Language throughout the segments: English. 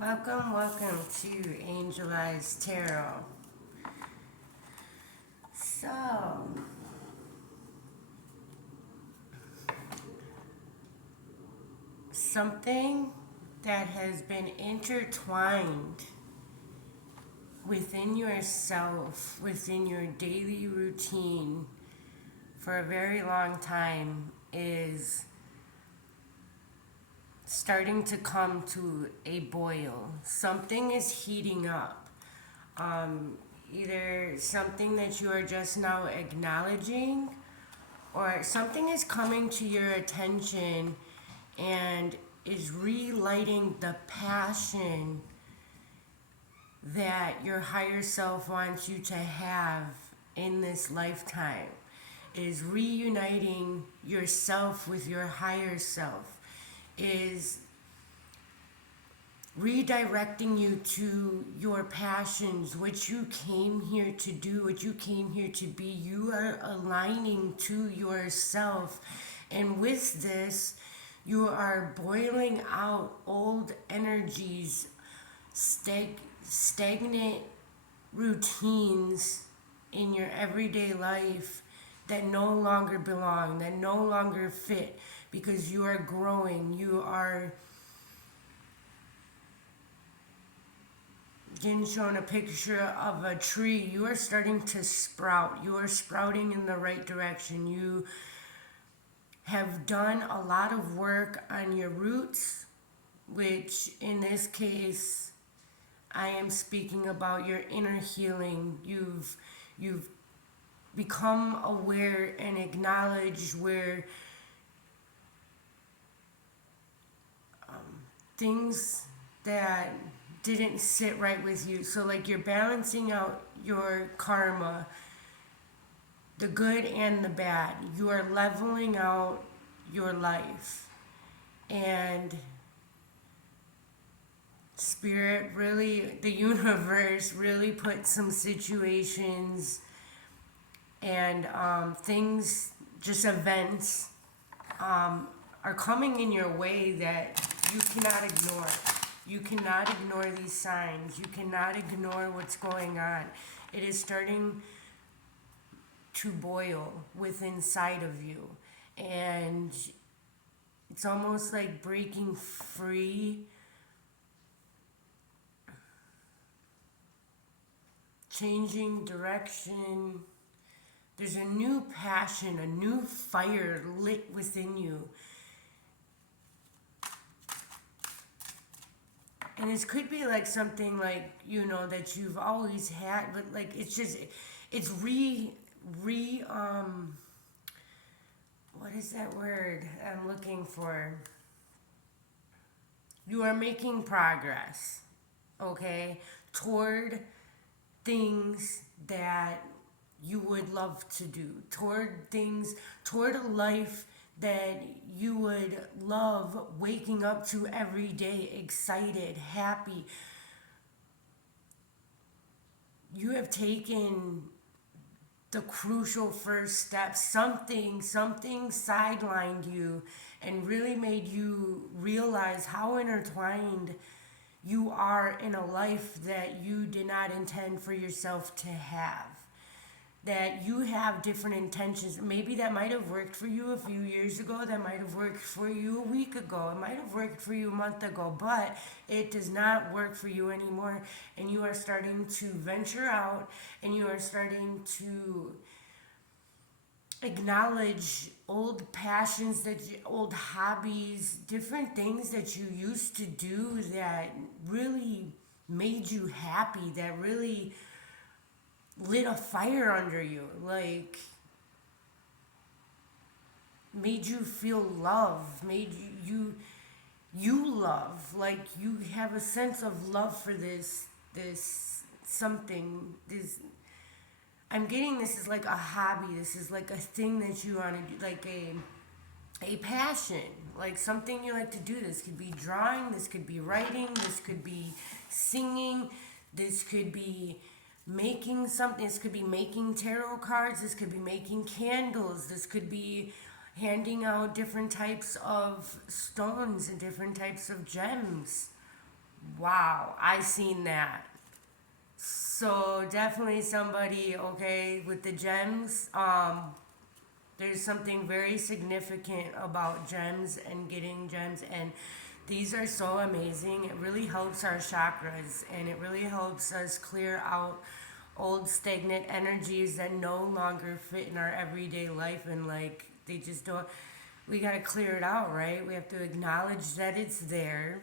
Welcome to Angel Eyes Tarot. So, something that has been intertwined within yourself, within your daily routine for a very long time is starting to come to a boil. Something is heating up. Either something that you are just now acknowledging, or something is coming to your attention and is relighting the passion that your higher self wants you to have in this lifetime. It is reuniting yourself with your higher self, is redirecting you to your passions, what you came here to do, what you came here to be. You are aligning to yourself. And with this, you are boiling out old energies, stagnant routines in your everyday life that no longer belong, that no longer fit, because you are growing. You are getting shown a picture of a tree. You are starting to sprout. You are sprouting in the right direction. You have done a lot of work on your roots, which in this case, I am speaking about your inner healing. You've become aware and acknowledge where things that didn't sit right with you. So, like, you're balancing out your karma, the good and the bad. You are leveling out your life. And Spirit really, the universe really put some situations and things, just events, are coming in your way that you cannot ignore. You cannot ignore these signs. You cannot ignore what's going on. It is starting to boil within inside of you. And it's almost like breaking free, changing direction. There's a new passion, a new fire lit within you. And this could be like something like, that you've always had, but like it's just, it's what is that word I'm looking for? You are making progress, okay, toward things that you would love to do, toward a life that you would love waking up to every day, excited, happy. You have taken the crucial first step. Something sidelined you and really made you realize how intertwined you are in a life that you did not intend for yourself to have. That you have different intentions. Maybe that might have worked for you a few years ago. That might have worked for you a week ago. It might have worked for you a month ago, but it does not work for you anymore. And you are starting to venture out, and you are starting to acknowledge old passions, old hobbies, different things that you used to do that really made you happy, that really lit a fire under you, like made you feel love, made you love, like you have a sense of love for this something. This, I'm getting, this is like a hobby, this is like a thing that you want to do, like a passion, like something you like to do. This could be drawing, this could be writing, this could be singing, this could be making something, this could be making tarot cards, this could be making candles, this could be handing out different types of stones and different types of gems. Wow, I seen that. So definitely somebody, okay, with the gems. There's something very significant about gems and getting gems, and these are so amazing. It really helps our chakras, and it really helps us clear out old stagnant energies that no longer fit in our everyday life, and like they just don't. We got to clear it out, right? We have to acknowledge that it's there,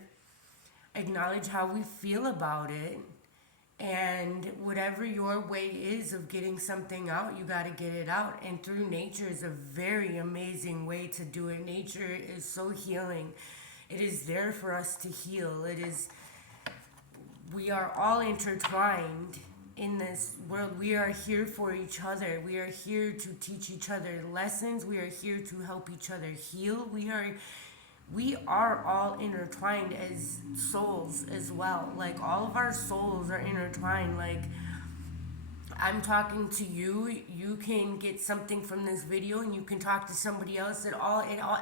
acknowledge how we feel about it, and whatever your way is of getting something out, you got to get it out. And through nature is a very amazing way to do it. Nature is so healing. It is there for us to heal. It is, we are all intertwined in this world. We are here for each other. We are here to teach each other lessons. We are here to help each other heal. We are all intertwined as souls as well. Like all of our souls are intertwined. Like I'm talking to you, you can get something from this video and you can talk to somebody else.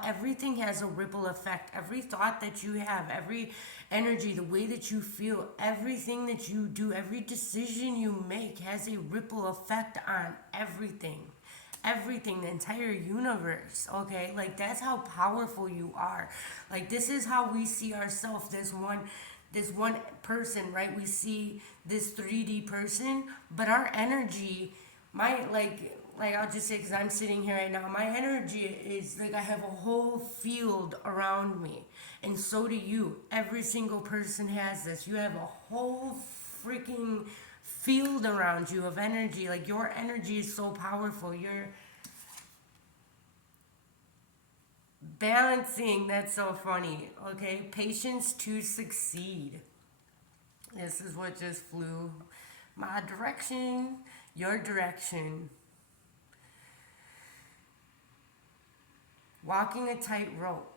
Everything has a ripple effect. Every thought that you have, every energy, the way that you feel, everything that you do, every decision you make has a ripple effect on everything, the entire universe, okay? Like that's how powerful you are. Like this is how we see ourselves, this one person, right? We see this 3D person, but our energy, my like I'll just say, because I'm sitting here right now, my energy is like I have a whole field around me, and so do you. Every single person has this. You have a whole freaking field around you of energy. Like your energy is so powerful. You're balancing. That's so funny. Okay, patience to succeed. This is what just flew my direction, your direction. Walking a tightrope,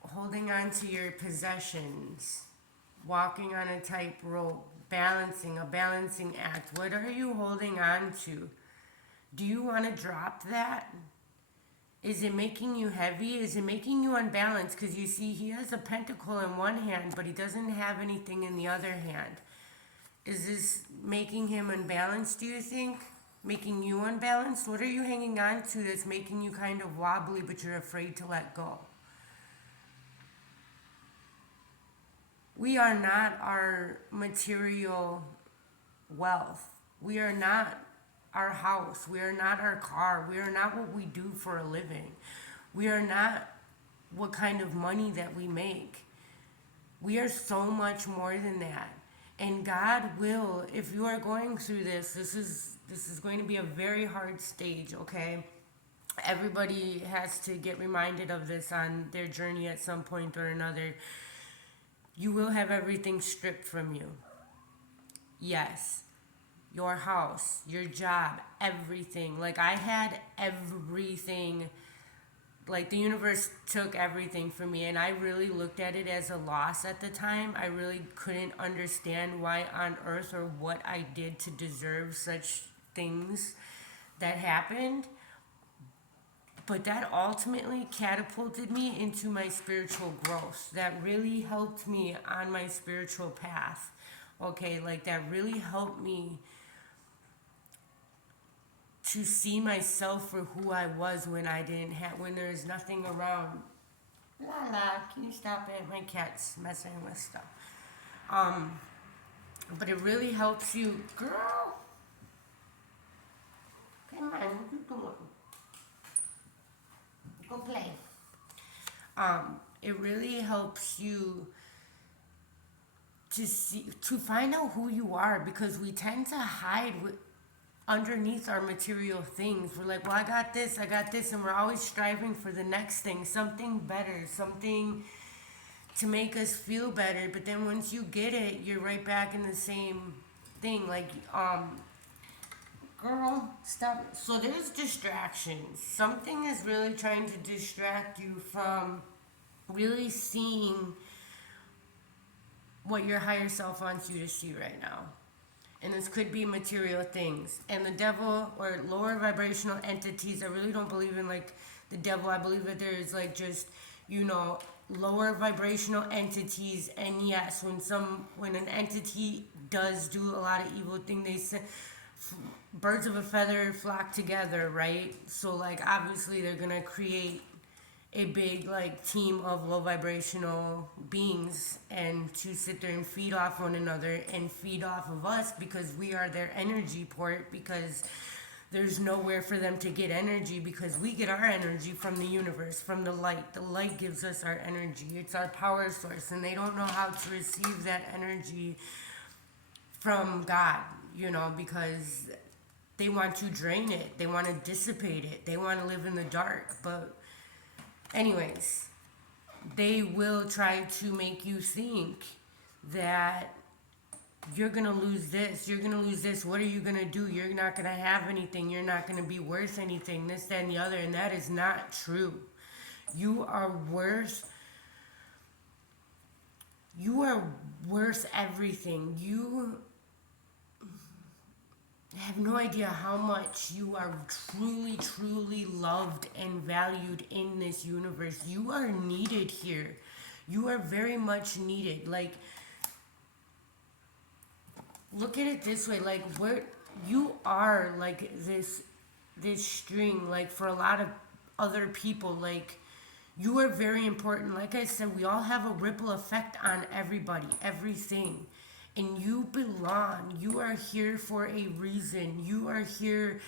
holding on to your possessions, walking on a tightrope, balancing, a balancing act. What are you holding on to? Do you want to drop that? Is it making you heavy? Is it making you unbalanced? Because you see, he has a pentacle in one hand, but he doesn't have anything in the other hand. Is this making him unbalanced, do you think? Making you unbalanced? What are you hanging on to that's making you kind of wobbly, but you're afraid to let go? We are not our material wealth. We are not our house. We are not our car. We are not what we do for a living. We are not what kind of money that we make. We are so much more than that. And God will, if you are going through this is going to be a very hard stage, okay? Everybody has to get reminded of this on their journey at some point or another. You will have everything stripped from you. Yes. Your house, your job, everything. Like I had everything. Like the universe took everything from me, and I really looked at it as a loss at the time. I really couldn't understand why on earth or what I did to deserve such things that happened. But that ultimately catapulted me into my spiritual growth. That really helped me on my spiritual path. Okay, like that really helped me to see myself for who I was when I didn't have, when there's nothing around. La la, can you stop it? My cat's messing with stuff. But it really helps you, girl. Come on, what you doing? Go play. It really helps you to find out who you are, because we tend to hide underneath our material things. We're like, well, I got this, and we're always striving for the next thing, something better, something to make us feel better. But then once you get it, you're right back in the same thing. Like, girl, stop. So there's distractions. Something is really trying to distract you from really seeing what your higher self wants you to see right now. And this could be material things. And the devil or lower vibrational entities, I really don't believe in like the devil. I believe that there's like just, lower vibrational entities. And yes, when an entity does do a lot of evil thing, they say birds of a feather flock together, right? So like obviously they're gonna create a big like team of low vibrational beings and to sit there and feed off one another and feed off of us because we are their energy port, because there's nowhere for them to get energy because we get our energy from the universe, from the light. The light gives us our energy. It's our power source, and they don't know how to receive that energy from God, because they want to drain it. They want to dissipate it. They want to live in the dark. But anyways, they will try to make you think that you're going to lose this, you're going to lose this, what are you going to do? You're not going to have anything, you're not going to be worth anything, this, that, and the other. And that is not true. You are worth everything. You have no idea how much you are truly, truly loved and valued in this universe. You are needed here. You are very much needed. Like, look at it this way. Like, where you are, like, this string, like, for a lot of other people, like, you are very important. Like I said, we all have a ripple effect on everybody, everything. And you belong. You are here for a reason. You are here.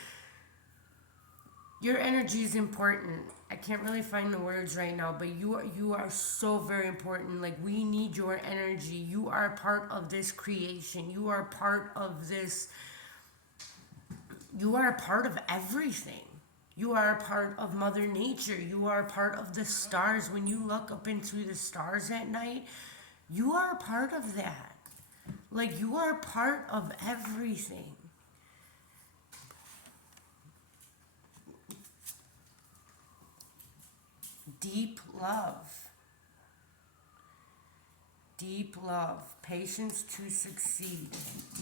Your energy is important. I can't really find the words right now, but you are so very important. Like, we need your energy. You are part of this creation. You are part of this. You are a part of everything. You are a part of Mother Nature. You are a part of the stars. When you look up into the stars at night, you are a part of that. Like, you are part of everything. Deep love. Deep love. Patience to succeed.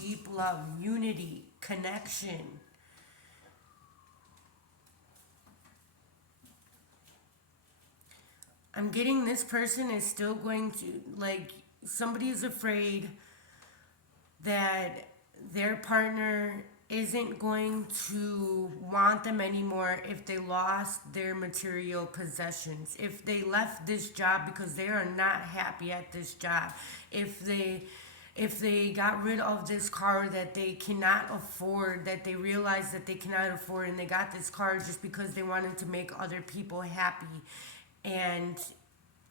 Deep love. Unity. Connection. I'm getting this person is still going to, like, somebody is afraid that their partner isn't going to want them anymore if they lost their material possessions, if they left this job because they are not happy at this job, if they got rid of this car that they cannot afford, that they realized that they cannot afford, and they got this car just because they wanted to make other people happy. And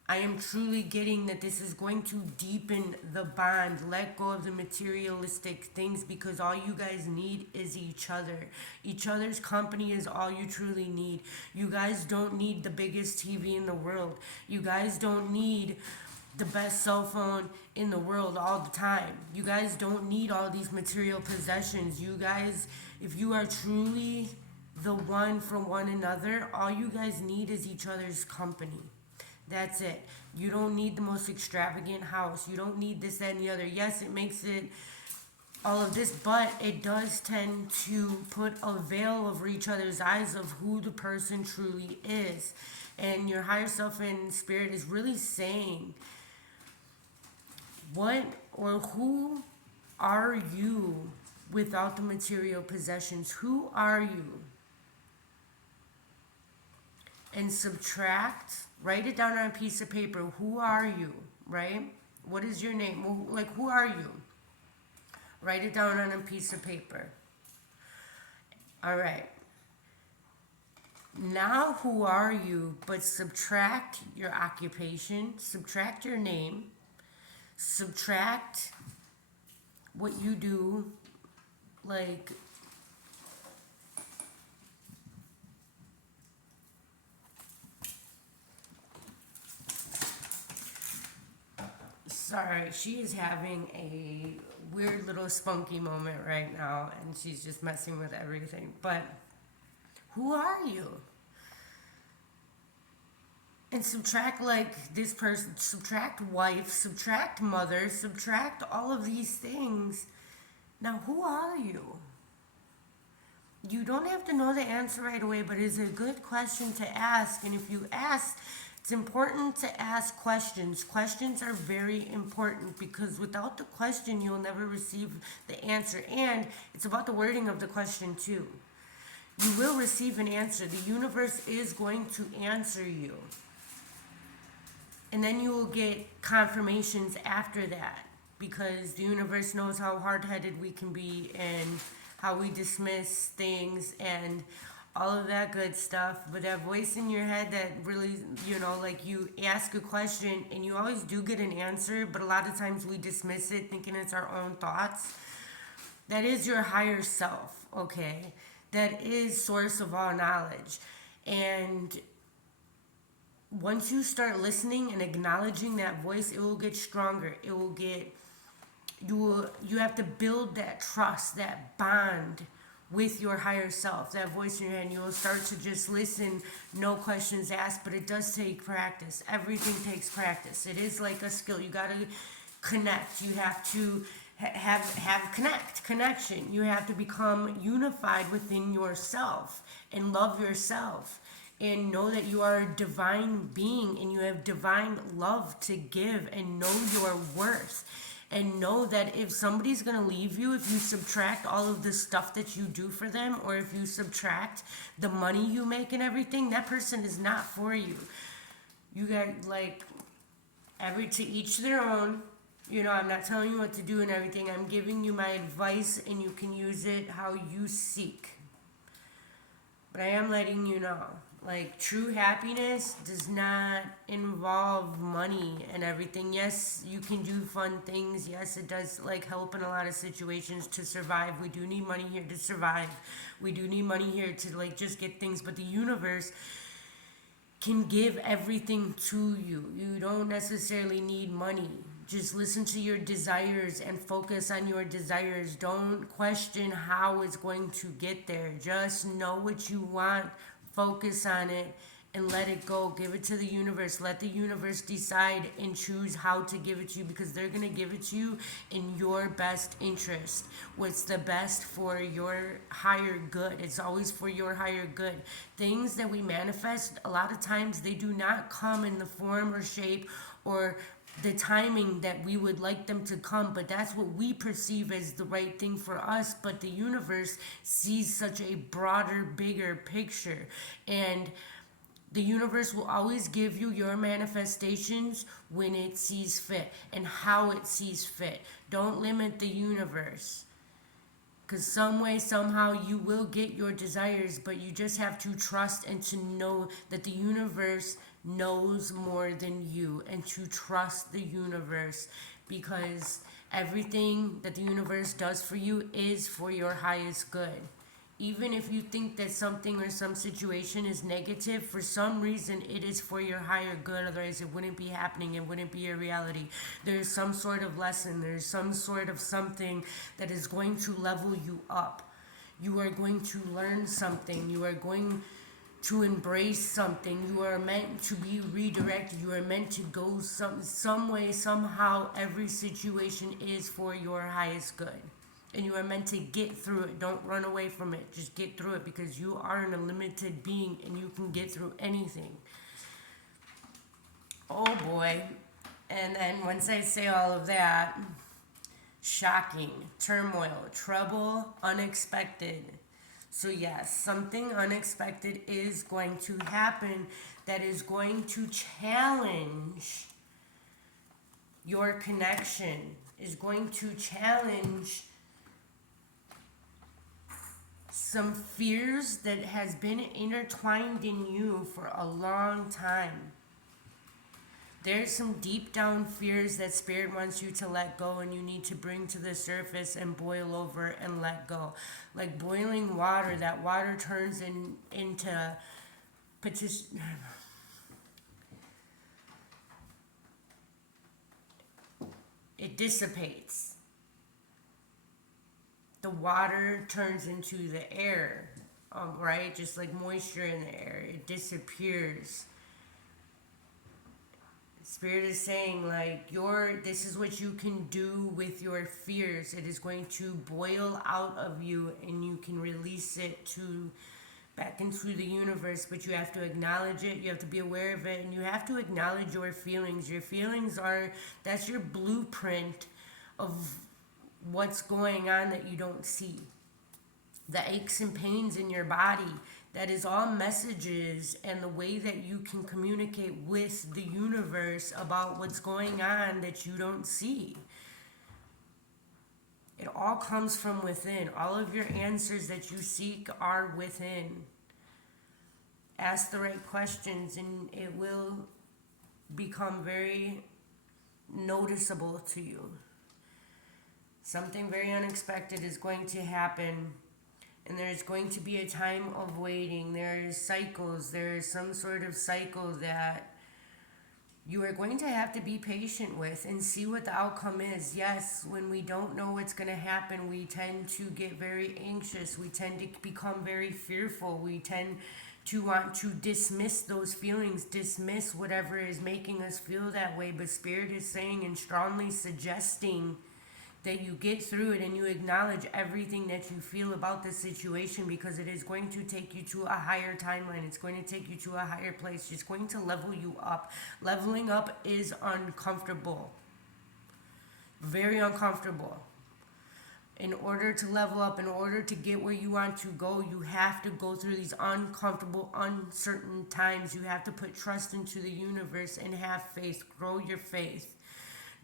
I am truly getting that this is going to deepen the bond. Let go of the materialistic things, because all you guys need is each other. Each other's company is all you truly need. You guys don't need the biggest TV in the world. You guys don't need the best cell phone in the world all the time. You guys don't need all these material possessions. You guys, if you are truly the one for one another, all you guys need is each other's company. That's it. You don't need the most extravagant house. You don't need this, that, and the other. Yes, it makes it all of this, but it does tend to put a veil over each other's eyes of who the person truly is. And your higher self and spirit is really saying, what or who are you without the material possessions? Who are you? And subtract, write it down on a piece of paper. Who are you, right? What is your name? Like, who are you? Write it down on a piece of paper. All right. Now, who are you? But subtract your occupation, subtract your name, subtract what you do, like, sorry, she is having a weird little spunky moment right now, and she's just messing with everything. But who are you? And subtract, like, this person, subtract wife, subtract mother, subtract all of these things. Now, who are you? You don't have to know the answer right away, but it's a good question to ask. And if you ask It's important to ask questions. Questions are very important because without the question, you'll never receive the answer. And it's about the wording of the question, too. You will receive an answer. The universe is going to answer you. And then you will get confirmations after that because the universe knows how hard-headed we can be and how we dismiss things and all of that good stuff. But that voice in your head that really, like you ask a question and you always do get an answer, but a lot of times we dismiss it thinking it's our own thoughts. That is your higher self, okay? That is source of all knowledge. And once you start listening and acknowledging that voice, it will get stronger. It will get you have to build that trust, that bond with your higher self, that voice in your head. You will start to just listen, no questions asked, but it does take practice. Everything takes practice. It is like a skill. You got to connect. You have to have connection. You have to become unified within yourself and love yourself and know that you are a divine being and you have divine love to give and know your worth. And know that if somebody's going to leave you, if you subtract all of the stuff that you do for them, or if you subtract the money you make and everything, that person is not for you. You got, to each their own. I'm not telling you what to do and everything. I'm giving you my advice, and you can use it how you seek. But I am letting you know. True happiness does not involve money and everything. Yes, you can do fun things. Yes, it does, help in a lot of situations to survive. We do need money here to survive. We do need money here to, just get things. But the universe can give everything to you. You don't necessarily need money. Just listen to your desires and focus on your desires. Don't question how it's going to get there. Just know what you want. Focus on it and let it go. Give it to the universe. Let the universe decide and choose how to give it to you because they're going to give it to you in your best interest. What's the best for your higher good. It's always for your higher good. Things that we manifest, a lot of times they do not come in the form or shape or the timing that we would like them to come, but that's what we perceive as the right thing for us. But the universe sees such a broader, bigger picture, and the universe will always give you your manifestations when it sees fit and how it sees fit. Don't limit the universe, because some way, somehow, you will get your desires, but you just have to trust and to know that the universe knows more than you, and to trust the universe, because everything that the universe does for you is for your highest good. Even if you think that something or some situation is negative, for some reason it is for your higher good. Otherwise it wouldn't be happening. It wouldn't be a reality. There's some sort of lesson. There's some sort of something that is going to level you up. You are going to learn something. You are going to embrace something. You are meant to be redirected. You are meant to go some way, somehow. Every situation is for your highest good. And you are meant to get through it. Don't run away from it. Just get through it, because you are an unlimited being and you can get through anything. Oh boy. And then once I say all of that, shocking, turmoil, trouble, unexpected. So yes, something unexpected is going to happen that is going to challenge your connection, is going to challenge some fears that has been intertwined in you for a long time. There's some deep down fears that Spirit wants you to let go, and you need to bring to the surface and boil over and let go. Like boiling water, that water turns into petition. It dissipates. The water turns into the air, right? Just like moisture in the air. It disappears. Spirit is saying, this is what you can do with your fears. It is going to boil out of you, and you can release it to back into the universe, but you have to acknowledge it, you have to be aware of it, and you have to acknowledge your feelings. Your feelings are, that's your blueprint of what's going on that you don't see. The aches and pains in your body, that is all messages and the way that you can communicate with the universe about what's going on that you don't see. It all comes from within. All of your answers that you seek are within. Ask the right questions and it will become very noticeable to you. Something very unexpected is going to happen, and there's going to be a time of waiting. There's cycles. There's some sort of cycle that you are going to have to be patient with and see what the outcome is. Yes, when we don't know what's going to happen, we tend to get very anxious. We tend to become very fearful. We tend to want to dismiss those feelings, dismiss whatever is making us feel that way. But Spirit is saying and strongly suggesting that you get through it and you acknowledge everything that you feel about the situation, because it is going to take you to a higher timeline. It's going to take you to a higher place. It's going to level you up. Leveling up is uncomfortable. Very uncomfortable. In order to level up, in order to get where you want to go, you have to go through these uncomfortable, uncertain times. You have to put trust into the universe and have faith. Grow your faith.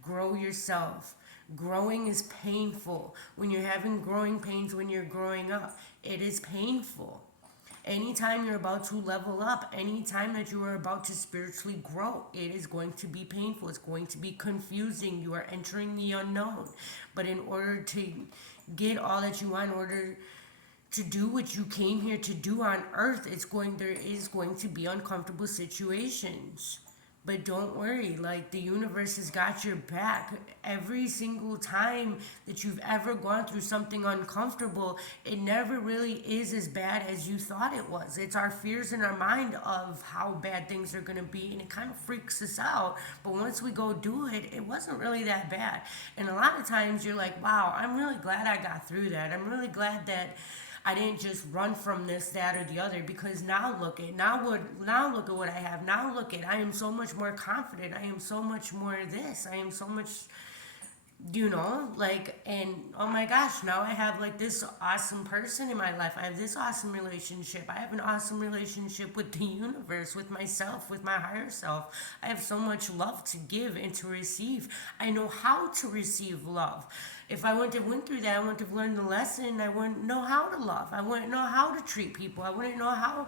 Grow yourself. Growing is painful. When you're having growing pains, when you're growing up, it is painful. Anytime you're about to level up, anytime that you are about to spiritually grow, it is going to be painful. It's going to be confusing. You are entering the unknown. But in order to get all that you want, in order to do what you came here to do on earth, there is going to be uncomfortable situations. But don't worry, like, the universe has got your back. Every single time that you've ever gone through something uncomfortable, it never really is as bad as you thought it was. It's our fears in our mind of how bad things are going to be, and it kind of freaks us out. But once we go do it, it wasn't really that bad. And a lot of times you're like, wow, I'm really glad I got through that. I'm really glad that I didn't just run from this, that, or the other, because now look at what I have. Now look at, I am so much more confident. I am so much more this. I am so much, and oh my gosh, now I have like this awesome person in my life. I have this awesome relationship. I have an awesome relationship with the universe, with myself, with my higher self. I have so much love to give and to receive. I know how to receive love. If I wouldn't have went through that, I wouldn't have learned the lesson. I wouldn't know how to love. I wouldn't know how to treat people. I wouldn't know how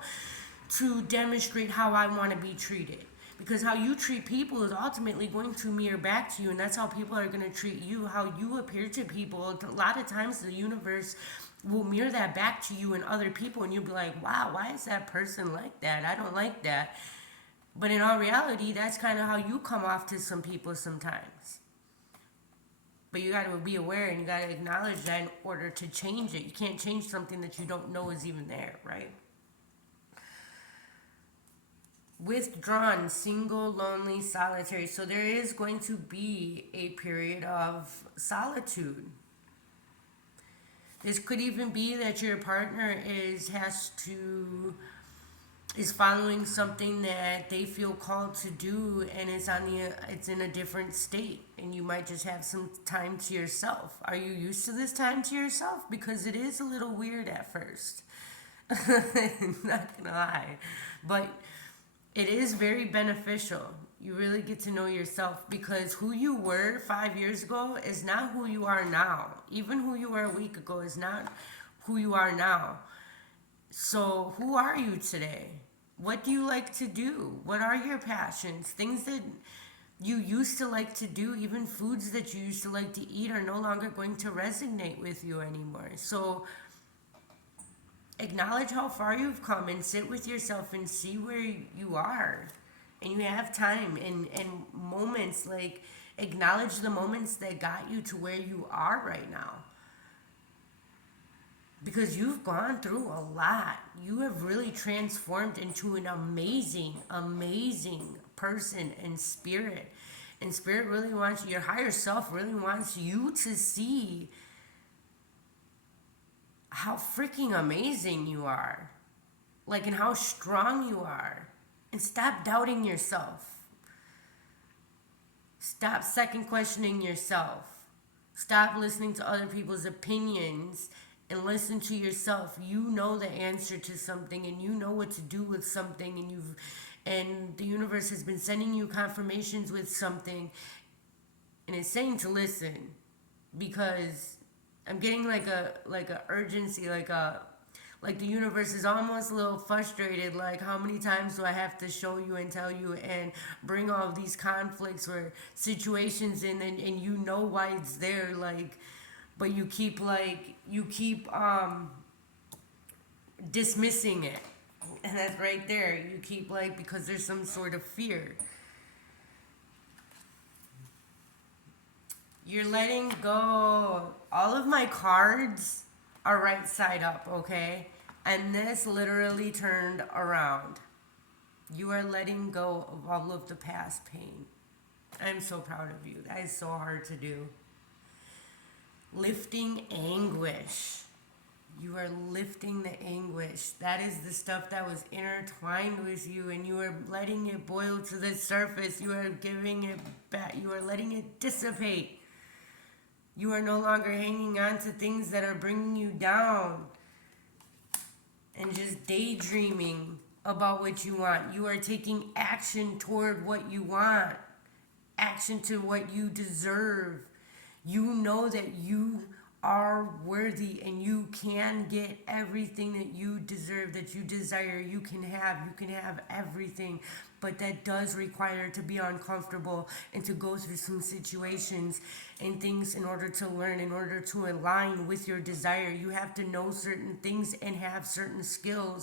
to demonstrate how I want to be treated. Because how you treat people is ultimately going to mirror back to you, and that's how people are going to treat you. How you appear to people, a lot of times the universe will mirror that back to you and other people, and you'll be like, wow, why is that person like that? I don't like that. But in all reality, that's kind of how you come off to some people sometimes. But you got to be aware and you got to acknowledge that in order to change it. You can't change something that you don't know is even there, right? Withdrawn, single, lonely, solitary. So there is going to be a period of solitude. This could even be that your partner is following something that they feel called to do, and it's in a different state, and you might just have some time to yourself. Are you used to this time to yourself? Because it is a little weird at first. Not gonna lie, but it is very beneficial. You really get to know yourself, because who you were 5 years ago is not who you are now. Even who you were a week ago is not who you are now. So who are you today? What do you like to do? What are your passions? Things that you used to like to do, even foods that you used to like to eat, are no longer going to resonate with you anymore. So acknowledge how far you've come and sit with yourself and see where you are. And you have time and moments, like, acknowledge the moments that got you to where you are right now. Because you've gone through a lot. You have really transformed into an amazing, amazing person in spirit. And spirit really wants, your higher self really wants you to see how freaking amazing you are. like, and how strong you are. And stop doubting yourself. Stop second questioning yourself. Stop listening to other people's opinions and listen to yourself. You know the answer to something, and you know what to do with something, and the universe has been sending you confirmations with something, and it's saying to listen, because I'm getting like a urgency, like the universe is almost a little frustrated, like, how many times do I have to show you and tell you and bring all of these conflicts or situations in, and you know why it's there, like, but you keep dismissing it. And that's right there. You keep, like, because there's some sort of fear. You're letting go. All of my cards are right side up, okay? And this literally turned around. You are letting go of all of the past pain. I'm so proud of you. That is so hard to do. Lifting anguish. You are lifting the anguish. That is the stuff that was intertwined with you, and you are letting it boil to the surface. You are giving it back. You are letting it dissipate. You are no longer hanging on to things that are bringing you down and just daydreaming about what you want. You are taking action toward what you want, action to what you deserve. You know that you are worthy and you can get everything that you deserve, that you desire. You can have everything, but that does require to be uncomfortable and to go through some situations and things in order to learn, in order to align with your desire. You have to know certain things and have certain skills